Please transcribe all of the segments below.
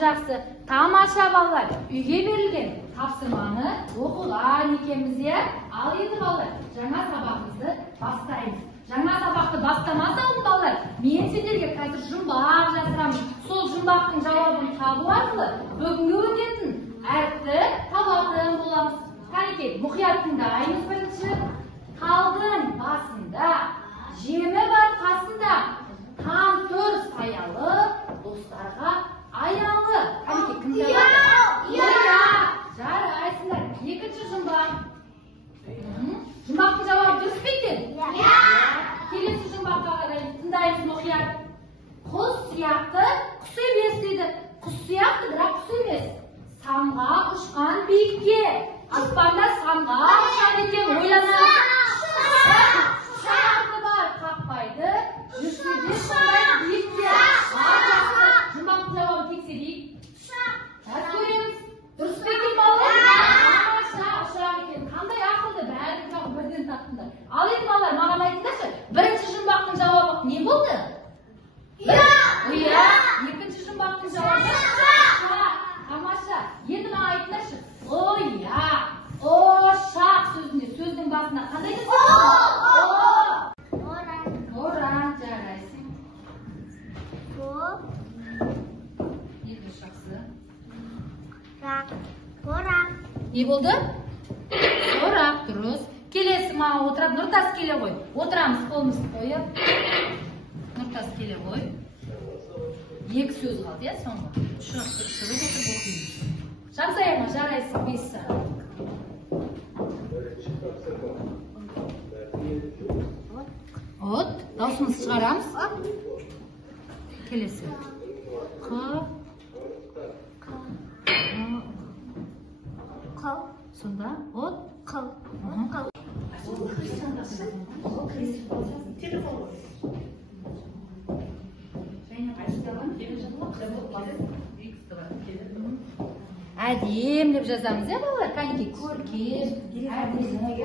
жақсы. Тамаша балалар, үйге берілген тапсырманы оқыған екенбіз, иә? Ал енді балалар, жаңа сабағымызды бастаймыз. Жаңа сабақты бастамас алдын балалар, мен сендерге қазір жұмбақ жасырамын. Сол жұмбақтың жауабын табу арқылы бүгінгі өтетін әріпті табатын боламыз. Қанекей, мұқият тыңдаймыз бірінші. Талдың басында, жемі бар қасында, там тұр саялы, достарға аялы. Қанекей, кімде бар? Иә! Жарайсыңдар. Екінші жұмбақ. Жұмбақтың жауабы дұрыс па екен? Иә! Келесі жұмбаққа қарай тыңдаймыз мұқият. Құс сияқты құс емес дейді. Құс сияқты, бірақ құс емес. Самға ұшқан биікке. Аспанда самға ұшқан екен, ойланады. Шақты бар, қақпайды. Жүрсе де сондай биікте. Жұмбақтың жауабын тексерейік. Жас көреміз. Дұрыс па екен балалар? Ұшақ екен. Қандай ақылды, бәрін жауабын бірден таптыңдар. Ал енді балалар, маған айтыңдаршы, бірінші жұмбақтың жауабы не болды? Иә! Екінші жұмбақтың жауабы? Тамаша. Енді маған айтыңдаршы, ұя, ұшақ сөзінде, сөздің басына қандай жасайды? Оран, жарайсың. Екі жақсы. Не болды? Сорақ, дұрыс. Келесі маған отырап, Нұртас келе ғой. Отырамыз, қолымызды қойып. Нұртас келе ғой. Екі сөз қалды, иә, соңғы. Ұшақты шығып отырып оқимыз. Жансаяма жарайсың, 5 сағат. От, даусымызды шығарамыз. Келесі. Сонда, от. Әдем деп жазамыз, иә балалар? Қанекей, көркеш,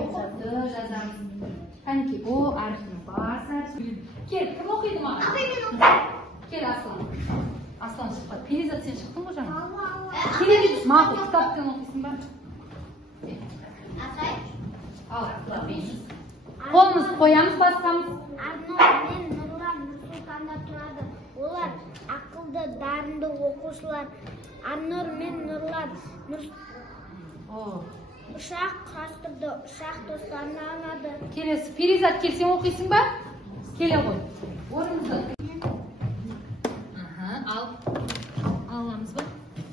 оқықты жазамыз. Қанекей, о әріптің бас әріп. Кел, кім оқиды маған? Кел, Аслан. Аслан шықпады. Перизат, сен шықтың ғой жаңа? Келеді, мақұл, кітаптан оқисын ба? Ал, қолымызды қоямыз, басқамыз. Арнұр мен Нұрлан Нұр-Сұлтанда тұрады. Олар ақылды, дарынды оқушылар. Арнұр мен Нұрлан ұшақ құрастырды, ұшақ достарына арнады. Келесі, Перизат, келсең оқисың ба? Келе ғой. Орнымызды. Аламыз ба?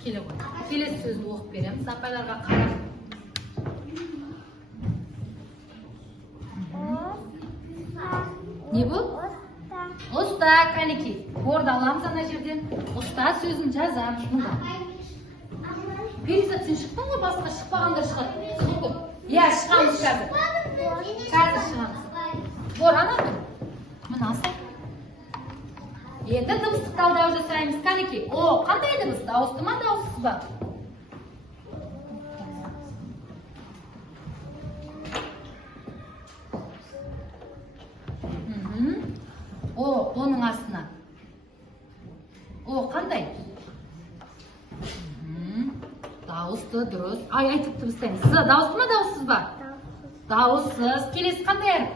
Келе ғой. Келесі сөзді оқып береміз. Апайларға қарап. Не бұл? Ұста, қанекей. Борды аламыз ана жерден. Ұста сөзін жазамыз. Перизат, сен шықтың ғой, басқа шықпағандар шығады. Шықтың. Иә, шығамыз қазір. Қазір шығамыз. Бор, ана тұр. Мына асыл. Енді дыбыстық талдау жасаймыз. Қанекей. О, қандай дыбыс? Дауысты ма, дауыссыз ба? О, оның астына. О, қандай? Дауысты, дұрыс. Ай, айтып дыбыстаймыз. Дауысты ма, дауыссыз ба? Дауыссыз. Келесі қандай әріп?